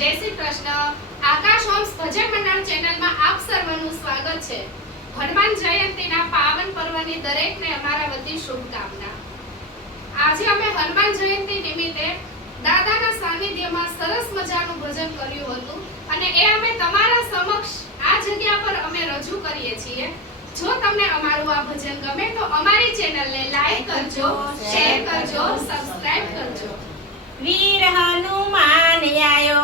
જય શ્રી કૃષ્ણ. આકાશ હોમ્સ ભજન મંડળ ચેનલમાં આપ સર્વનું સ્વાગત છે. હનુમાન જયંતીના પાવન પર્વની દરેકને અમારા વતી શુભકામના. આજે અમે હનુમાન જયંતી નિમિત્તે દાદાના સાનિધ્યમાં સરસ મજાનું ભજન કર્યું હતું અને એ અમે તમારા સમક્ષ આ જગ્યા પર અમે રજૂ કરીએ છીએ. જો તમને અમારું આ ભજન ગમે તો અમારી ચેનલને લાઈક કરજો, શેર કરજો, સબસ્ક્રાઇબ કરજો. વીર હનુમાન આયો